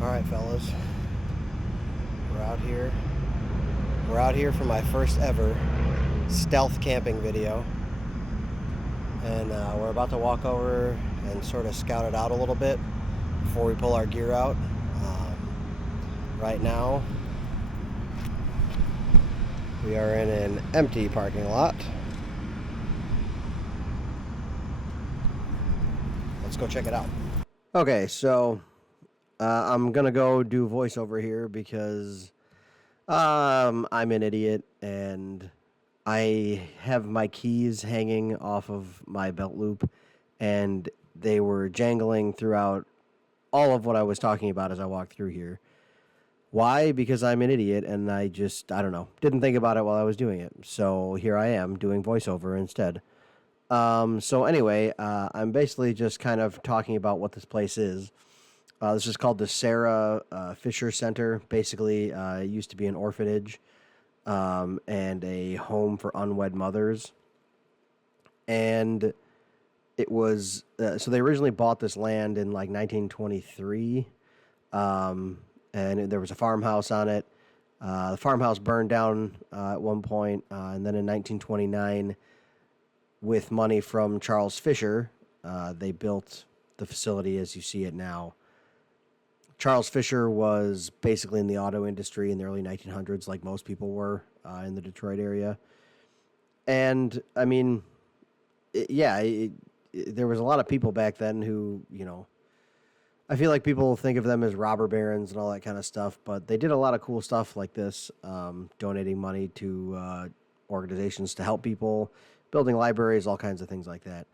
Alright, fellas. We're out here. We're out here for my first ever stealth camping video. And we're about to walk over and sort of scout it out a little bit before we pull our gear out. Right now, we are in an empty parking lot. Let's go check it out. Okay, so I'm gonna go do voiceover here because I'm an idiot and I have my keys hanging off of my belt loop and they were jangling throughout all of what I was talking about as I walked through here. Why? Because I'm an idiot and I don't know, didn't think about it while I was doing it. So here I am doing voiceover instead. So anyway, I'm basically just kind of talking about what this place is. This is called the Sarah Fisher Center. Basically, it used to be an orphanage and a home for unwed mothers. And it was, so they originally bought this land in like 1923. And there was a farmhouse on it. The farmhouse burned down at one point, and then in 1929, with money from Charles Fisher, they built the facility as you see it now. Charles Fisher was basically in the auto industry in the early 1900s, like most people were in the Detroit area. And, I mean, there was a lot of people back then who, I feel like people think of them as robber barons and all that kind of stuff, but they did a lot of cool stuff like this, donating money to organizations to help people, building libraries, all kinds of things like that.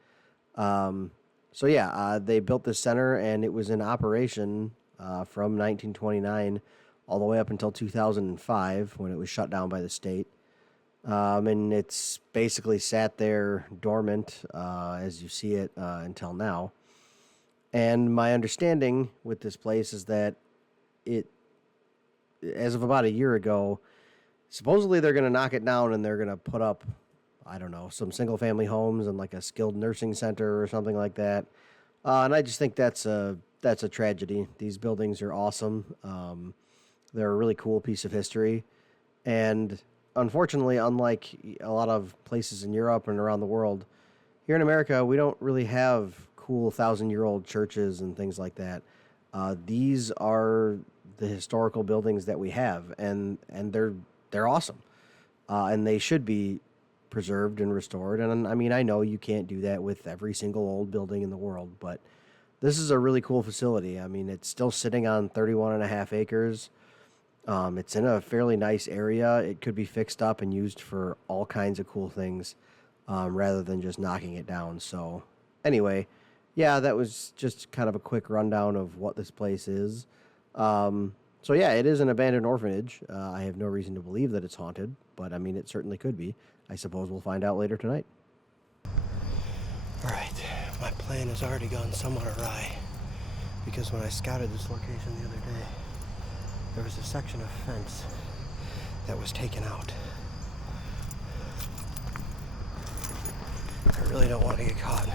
They built this center, and it was in operation from 1929 all the way up until 2005 when it was shut down by the state. And it's basically sat there dormant as you see it until now. And my understanding with this place is that as of about a year ago, supposedly they're going to knock it down and they're going to put up, I don't know, some single family homes and like a skilled nursing center or something like that. And I just think that's a tragedy. These buildings are awesome. They're a really cool piece of history. And unfortunately, unlike a lot of places in Europe and around the world, here in America, we don't really have cool 1,000-year-old churches and things like that. These are the historical buildings that we have, and they're awesome. And they should be preserved and restored. And I mean, I know you can't do that with every single old building in the world, but this is a really cool facility. I mean, it's still sitting on 31 and a half acres. It's in a fairly nice area. It could be fixed up and used for all kinds of cool things rather than just knocking it down. So anyway, yeah, that was just kind of a quick rundown of what this place is. It is an abandoned orphanage. I have no reason to believe that it's haunted, but I mean, it certainly could be. I suppose we'll find out later tonight. All right, my plan has already gone somewhat awry because when I scouted this location the other day, there was a section of fence that was taken out. I really don't want to get caught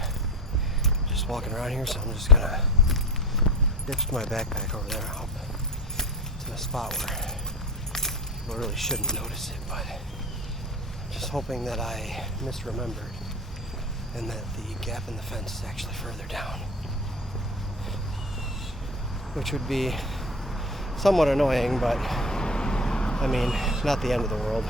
just walking around here, so I'm just gonna ditch my backpack over there. I hope it's in a spot where people really shouldn't notice it, but I'm just hoping that I misremembered and that the gap in the fence is actually further down, which would be somewhat annoying, but I mean, not the end of the world.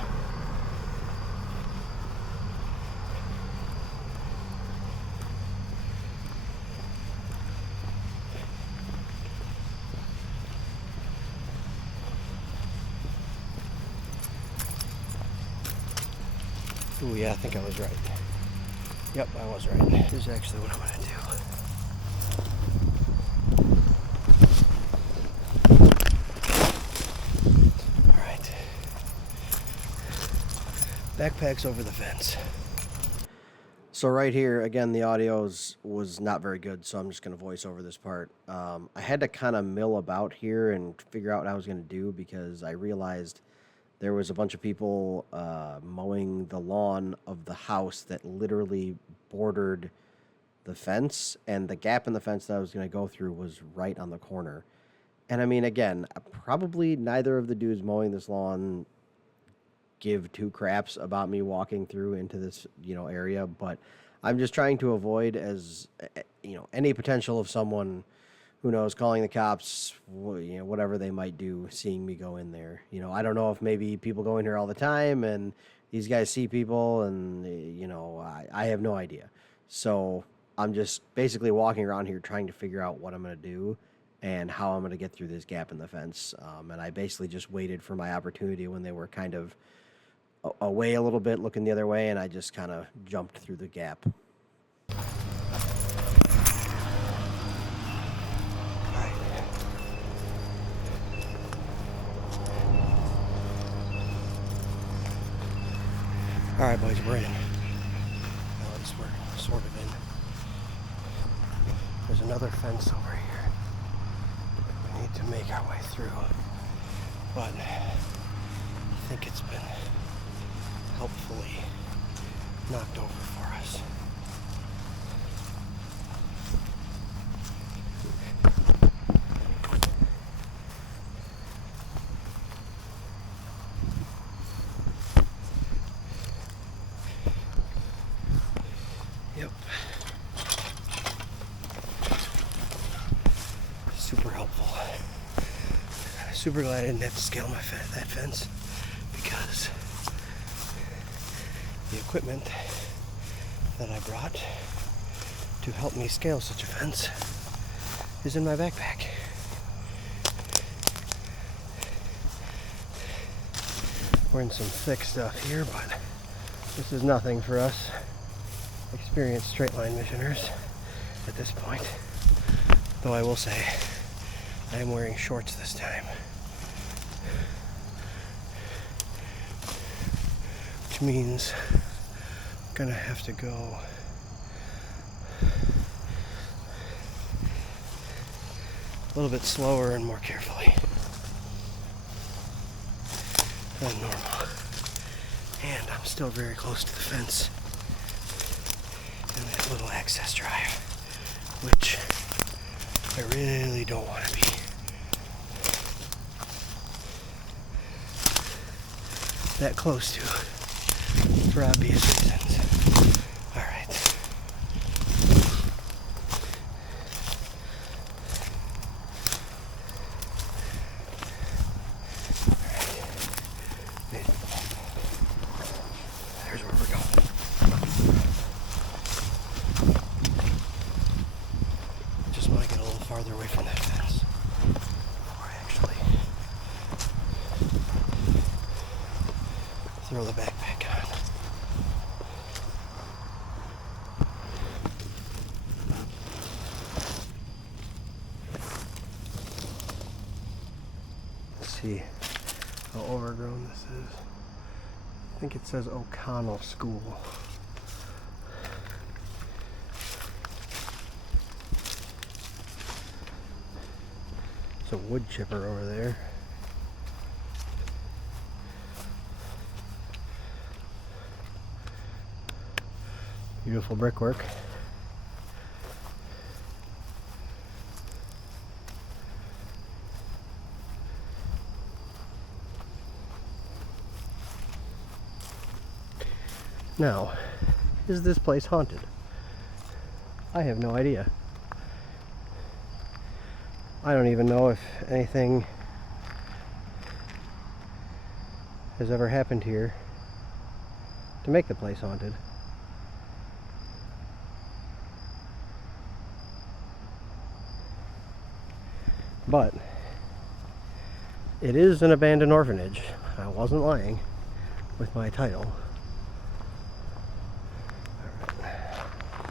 Ooh, yeah, I think I was right. Yep, I was right. This is actually what I'm going to do. Alright. Backpack's over the fence. So right here, again, the audio was not very good, so I'm just going to voice over this part. I had to kind of mill about here and figure out what I was going to do because I realized there was a bunch of people mowing the lawn of the house that literally bordered the fence, and the gap in the fence that I was going to go through was right on the corner. And I mean, again, probably neither of the dudes mowing this lawn give two craps about me walking through into this, area, but I'm just trying to avoid any potential of someone who knows calling the cops, whatever they might do seeing me go in there. I don't know if maybe people go in here all the time and these guys see people and I have no idea. So I'm just basically walking around here trying to figure out what I'm going to do and how I'm going to get through this gap in the fence. And I basically just waited for my opportunity when they were kind of away a little bit, looking the other way, and I just kind of jumped through the gap. All right, boys, we're in. At least we're sort of in. There's another fence over here. We need to make our way through, but I think it's been helpfully knocked over for us. Yep. Super helpful. Super glad I didn't have to scale that fence, because the equipment that I brought to help me scale such a fence is in my backpack. We're in some thick stuff here, but this is nothing for us experienced straight line missioners at this point. Though I will say, I am wearing shorts this time, which means I'm gonna have to go a little bit slower and more carefully than normal. And I'm still very close to the fence and that little access drive, which I really don't want to be. That close to, for obvious reasons. All right. There's where we're going. Just want to get a little farther away from that fence before I actually throw the backpack on. Let's see how overgrown this is. I think it says O'Connell School. There's a wood chipper over there. Beautiful brickwork. Now, is this place haunted? I have no idea. I don't even know if anything has ever happened here to make the place haunted. But it is an abandoned orphanage. I wasn't lying with my title. Alright.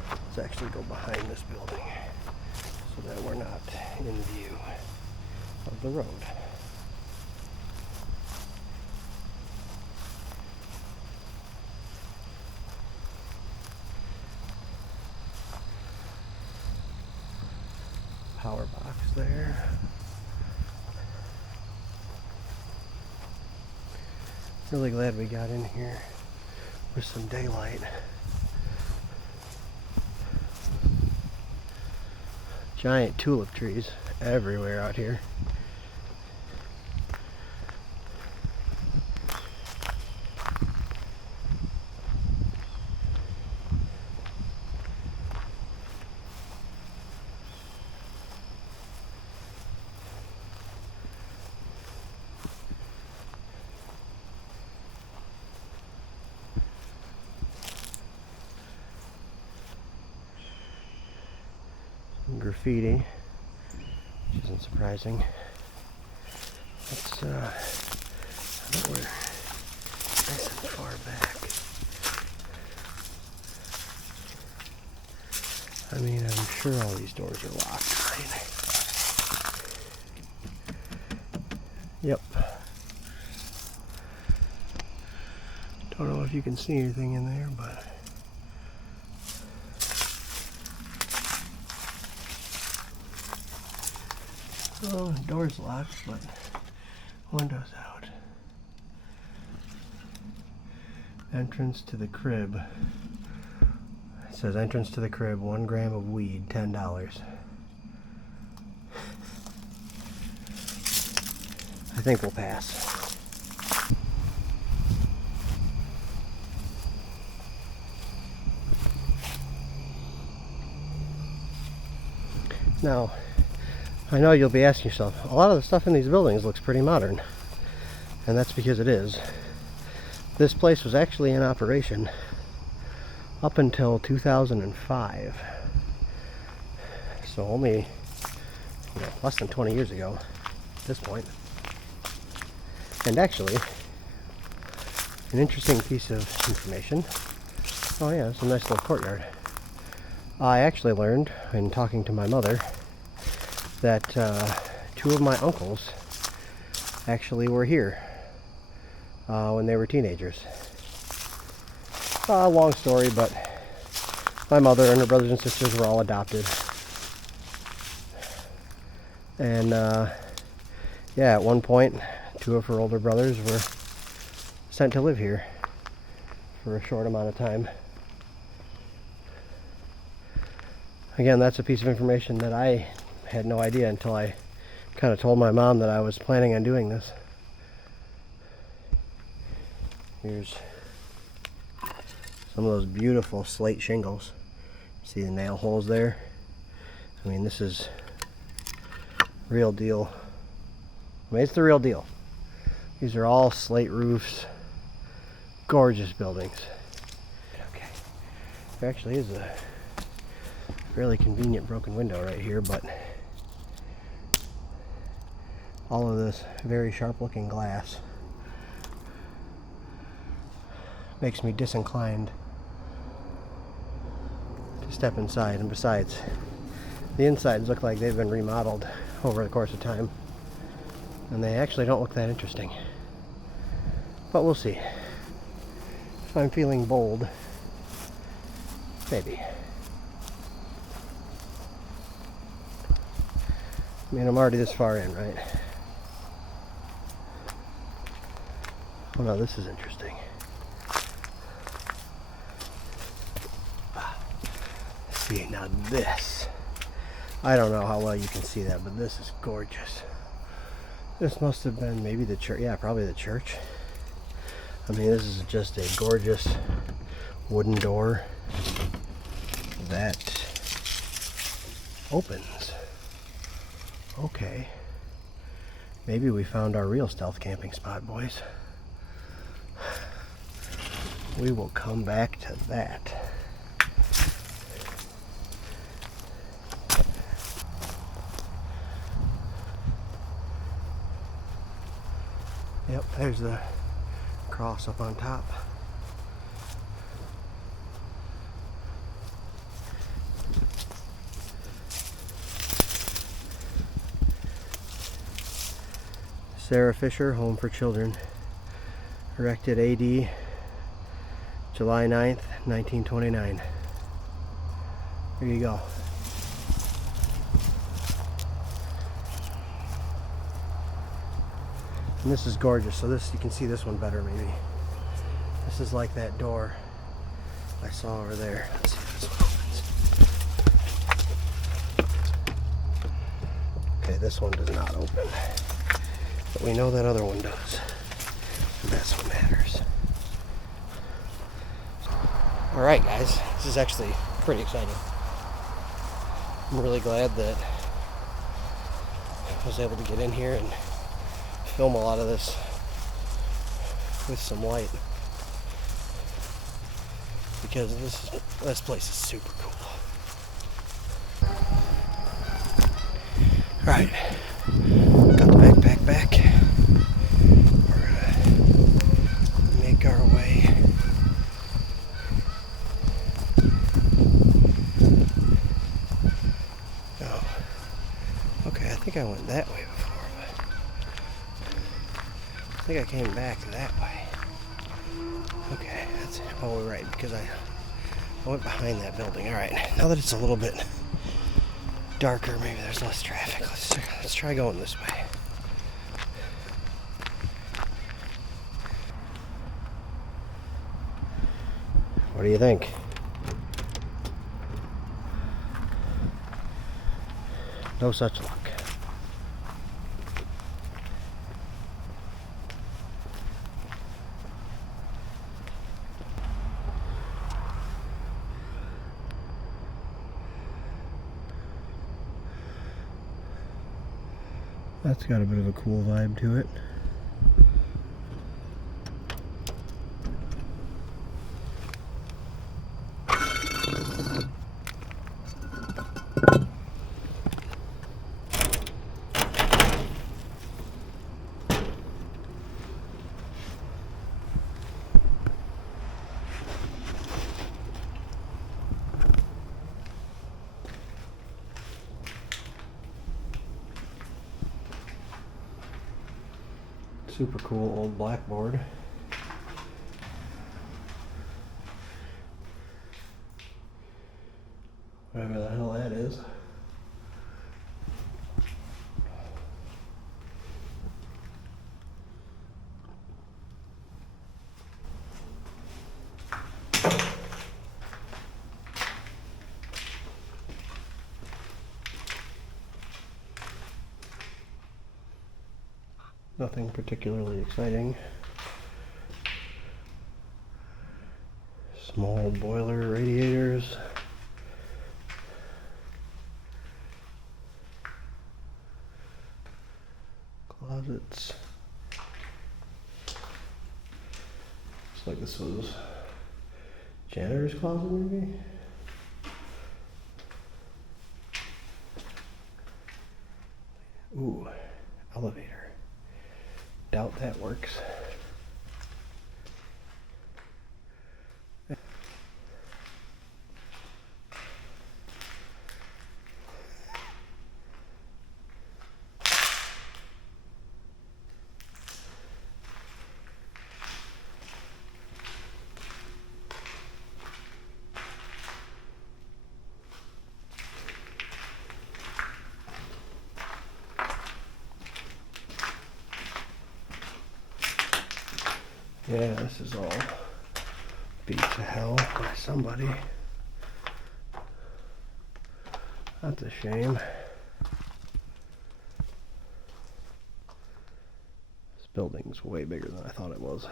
Let's actually go behind this building so that we're not in view of the road. Power box there. Really glad we got in here with some daylight. Giant tulip trees everywhere out here. graffiti, which isn't surprising. Let's, we're nice and far back. I mean, I'm sure all these doors are locked, right? Yep. Don't know if you can see anything in there, but oh, the door's locked, but window's out. Entrance to the crib. It says entrance to the crib, 1 gram of weed, $10. I think we'll pass. Now, I know you'll be asking yourself, a lot of the stuff in these buildings looks pretty modern, and that's because it is. This place was actually in operation up until 2005, so only less than 20 years ago at this point. And actually, an interesting piece of information. Oh yeah, it's a nice little courtyard. I actually learned in talking to my mother that 2 of my uncles actually were here when they were teenagers. Long story, but my mother and her brothers and sisters were all adopted. And yeah, at one point, 2 of her older brothers were sent to live here for a short amount of time. Again, that's a piece of information that I had no idea until I kind of told my mom that I was planning on doing this. Here's some of those beautiful slate shingles. See the nail holes there? I mean, this is real deal. I mean, it's the real deal. These are all slate roofs. Gorgeous buildings. Okay. There actually is a fairly convenient broken window right here, but all of this very sharp looking glass makes me disinclined to step inside. And besides, the insides look like they've been remodeled over the course of time, and they actually don't look that interesting. But we'll see. If I'm feeling bold, maybe. I mean, I'm already this far in, right? Oh no, this is interesting. See, now this, I don't know how well you can see that, but this is gorgeous. This must have been maybe the church. Yeah, probably the church. I mean, this is just a gorgeous wooden door that opens. Okay. Maybe we found our real stealth camping spot, boys. We will come back to that. Yep, there's the cross up on top. Sarah Fisher Home for Children, erected AD July 9th, 1929. There you go. And this is gorgeous, so this, you can see this one better maybe. This is like that door I saw over there. Let's see if this one opens. Okay, this one does not open. But we know that other one does. And that's what matters. Alright guys, this is actually pretty exciting. I'm really glad that I was able to get in here and film a lot of this with some light, because this place is super cool. Alright, got the backpack back. We're gonna make our way. Oh, okay, I think I went that way before, but I think I came back that way. Okay, that's, oh, right, because I went behind that building. Alright, now that it's a little bit darker, maybe there's less traffic. Let's try going this way. What do you think? No such luck. That's got a bit of a cool vibe to it. Super cool old blackboard. Whatever the hell that is. Nothing particularly exciting. Small boiler radiators. Closets. Looks like this was janitor's closet maybe? Ooh, elevator. Doubt that works. Yeah, this is all beat to hell by somebody. That's a shame. This building's way bigger than I thought it was.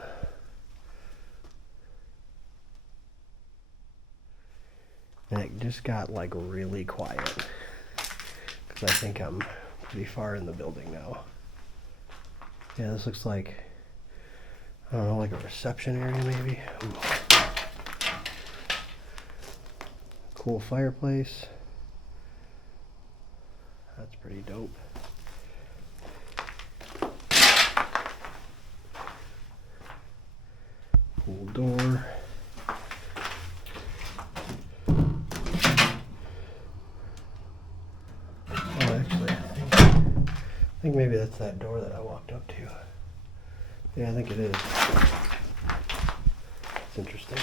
And it just got like really quiet. Because I think I'm pretty far in the building now. Yeah, this looks like, I don't know, like a reception area maybe. Ooh. Cool fireplace. That's pretty dope. Cool door. Oh, actually, I think maybe that's that door that I walked up to. Yeah, I think it is. It's interesting.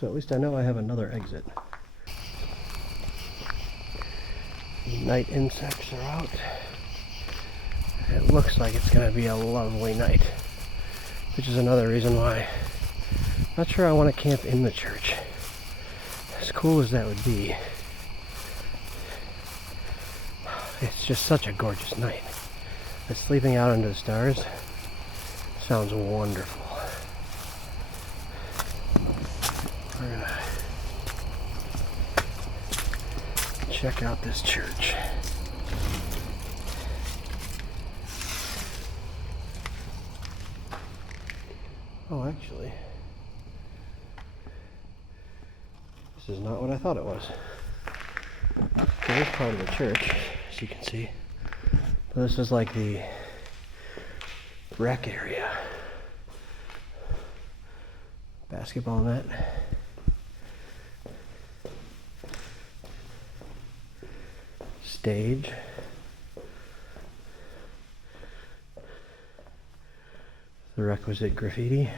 So at least I know I have another exit. Night insects are out. It looks like it's going to be a lovely night, which is another reason why I'm not sure I want to camp in the church. As cool as that would be, it's just such a gorgeous night. And sleeping out under the stars sounds wonderful. We're gonna check out this church. Oh, actually, this This is not what I thought it was. So this part of the church, as you can see. But this is like the rec area. Basketball net. Stage. The requisite graffiti.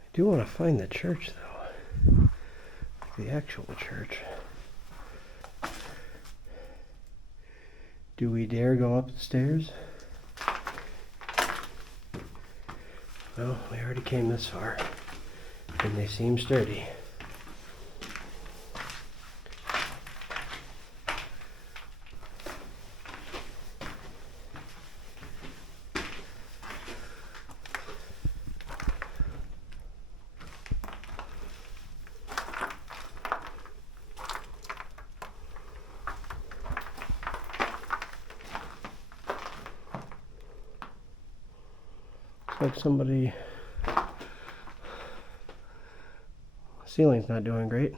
I do want to find the church though, like the actual church. Do we dare go up the stairs? Well, we already came this far, and they seem sturdy. Like somebody, ceiling's not doing great,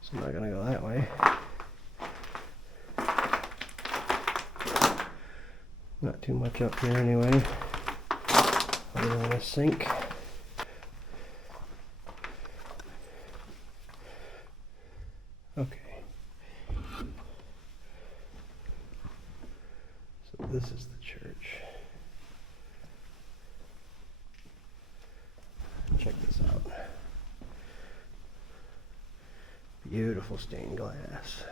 so I'm not gonna go that way. Not too much up here anyway, other than a sink. Okay, so this is the church. Check this out. Beautiful stained glass.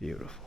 Beautiful.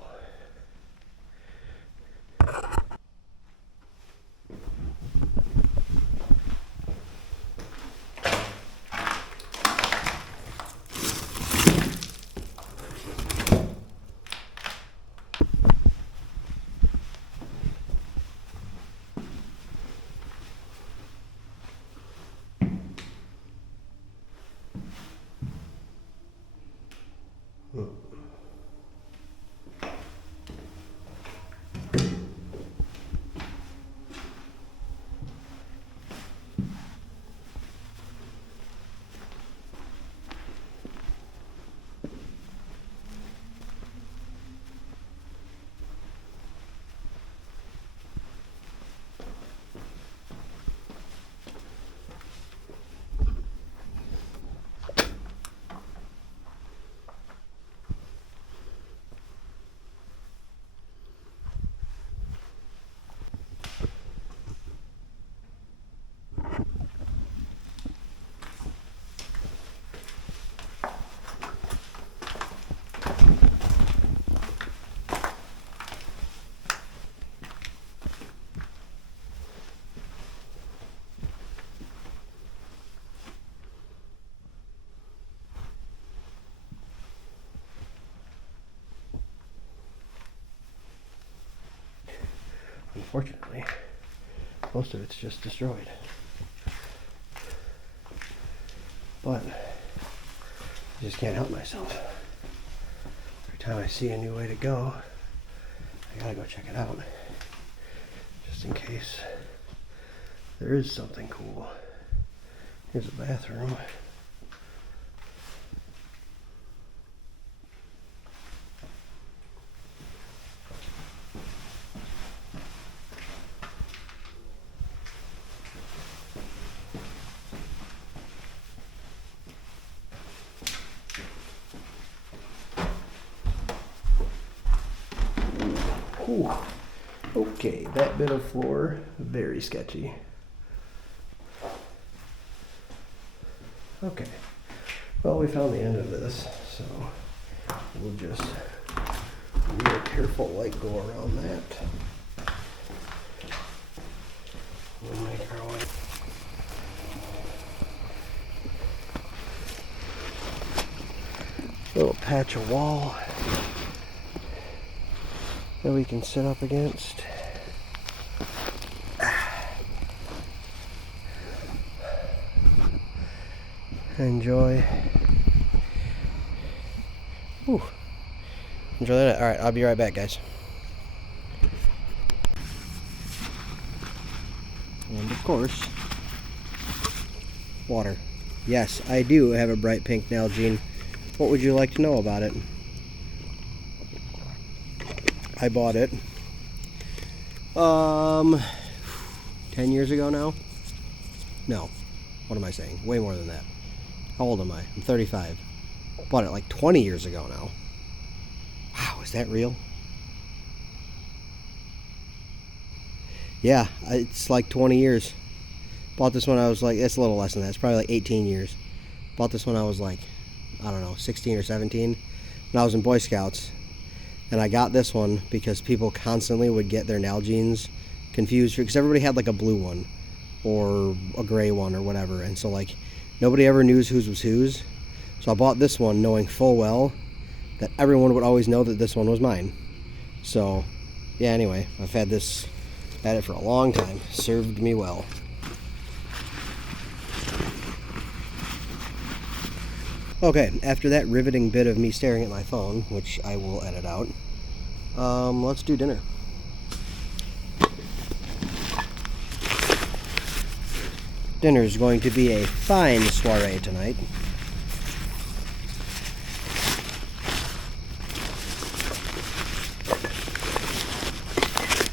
Unfortunately, most of it's just destroyed. But I just can't help myself. Every time I see a new way to go, I gotta go check it out. Just in case there is something cool. Here's a bathroom. Ooh. Okay, that bit of floor, very sketchy. Okay, well, we found the end of this, so we'll just real careful like go around that. We'll make our way. Little patch of wall. that we can sit up against. Enjoy. Whew. Enjoy that. Alright, I'll be right back, guys. And of course, water. Yes, I do have a bright pink Nalgene. What would you like to know about it? I bought it 10 years ago now? No. What am I saying? Way more than that. How old am I? I'm 35. Bought it like 20 years ago now. Wow, is that real? Yeah, it's like 20 years. Bought this when I was like, it's a little less than that. It's probably like 18 years. Bought this when I was like, I don't know, 16 or 17. When I was in Boy Scouts. And I got this one because people constantly would get their Nalgenes confused. Because everybody had like a blue one. Or a gray one or whatever. And so like, nobody ever knew whose was whose. So I bought this one knowing full well that everyone would always know that this one was mine. So, yeah, anyway, I've had it for a long time. Served me well. Okay, after that riveting bit of me staring at my phone, which I will edit out, let's do dinner. Dinner is going to be a fine soiree tonight.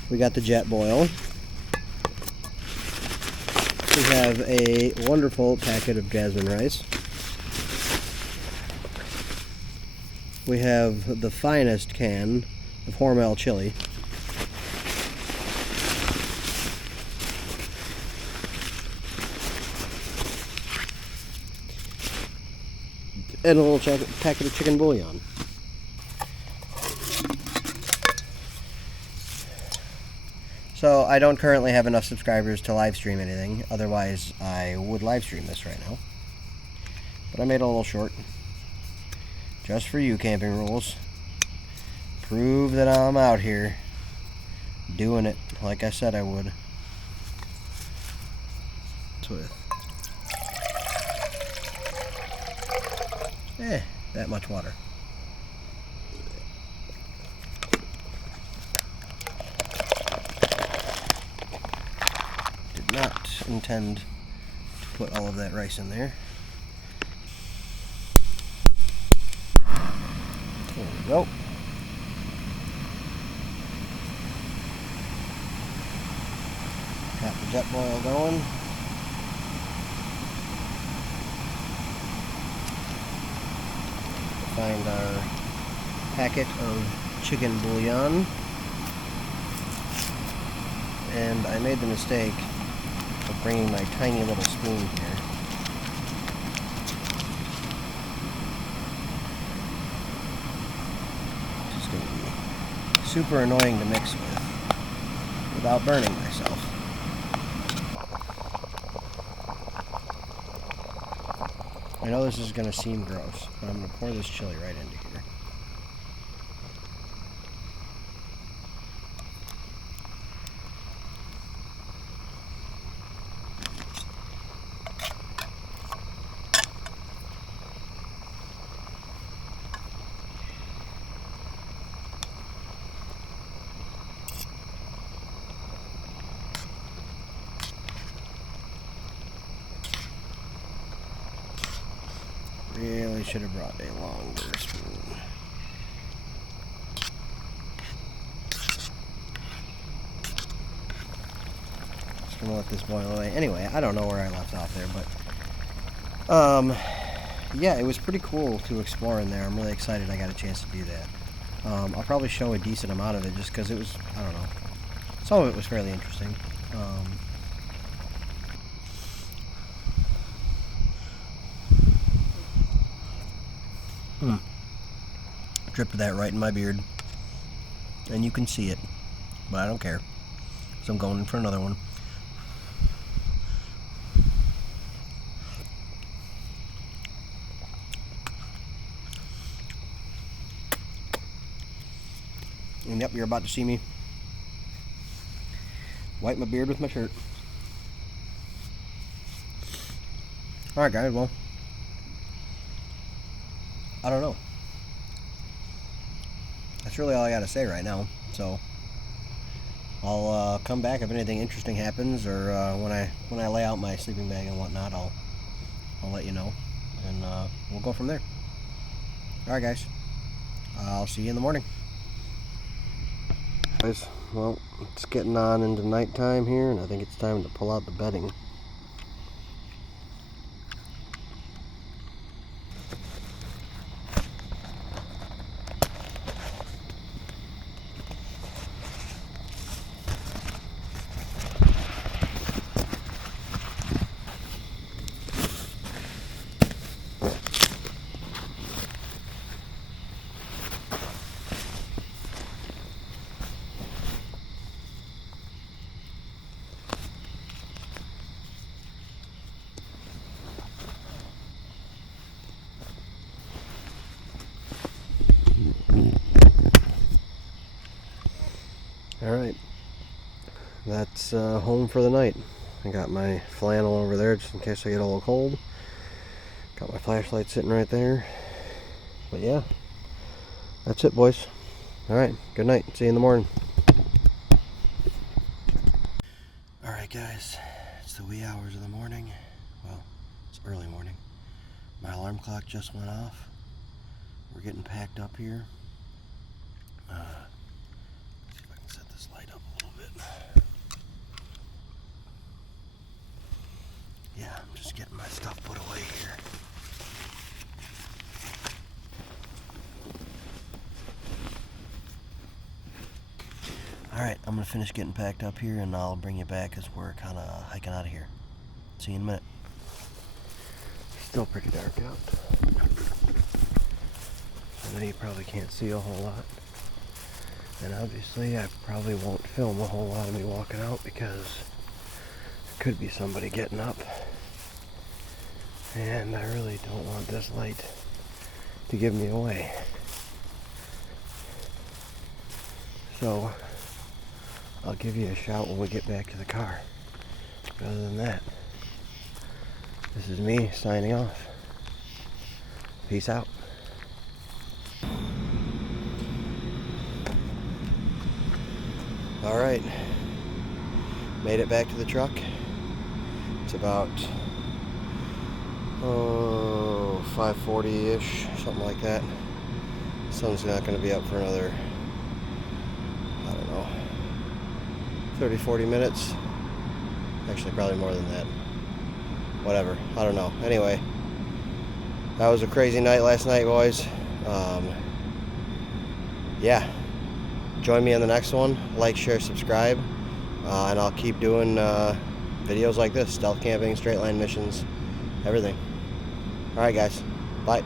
We got the jet boil. We have a wonderful packet of jasmine rice. We have the finest can of Hormel chili. And a little packet of chicken bouillon. So I don't currently have enough subscribers to live stream anything. Otherwise, I would live stream this right now. But I made it a little short. Just for you, Camping Rules. Prove that I'm out here doing it like I said I would. With that much water. Did not intend to put all of that rice in there. There we go. Got the jet boil going. Find our packet of chicken bouillon. And I made the mistake of bringing my tiny little spoon here. Which is going to be super annoying to mix with without burning myself. I know this is going to seem gross, but I'm going to pour this chili right into here. Really should have brought a longer spoon. Just gonna let this boil away. Anyway, I don't know where I left off there, but yeah, it was pretty cool to explore in there. I'm really excited I got a chance to do that. I'll probably show a decent amount of it just because it was, I don't know, some of it was fairly interesting. Dripped that right in my beard, and you can see it, but I don't care, so I'm going in for another one. Yep, you're about to see me wipe my beard with my shirt. Alright guys, well, I don't know. That's really all I gotta say right now. So I'll come back if anything interesting happens, or when I lay out my sleeping bag and whatnot, I'll let you know, and we'll go from there. Alright guys, I'll see you in the morning. Guys, well, it's getting on into nighttime here, and I think it's time to pull out the bedding. Alright, that's home for the night. I got my flannel over there just in case I get a little cold. Got my flashlight sitting right there. But yeah, that's it, boys. Alright, good night. See you in the morning. Alright guys, it's the wee hours of the morning. Well, it's early morning. My alarm clock just went off. We're getting packed up here. Set this light up a little bit. Yeah, I'm just getting my stuff put away here. Alright, I'm going to finish getting packed up here, and I'll bring you back as we're kind of hiking out of here. See you in a minute. Still pretty dark out. I know you probably can't see a whole lot. And obviously I probably won't film a whole lot of me walking out, because there could be somebody getting up. And I really don't want this light to give me away. So I'll give you a shout when we get back to the car. But other than that, this is me signing off. Peace out. Alright, made it back to the truck. It's about 5:40-ish, something like that. The sun's not going to be up for another, I don't know, 30-40 minutes. Actually, probably more than that. Whatever, I don't know. Anyway, that was a crazy night last night, boys. Yeah. Join me on the next one. Like, share, subscribe, and I'll keep doing videos like this: stealth camping, straight line missions, everything. Alright guys, bye.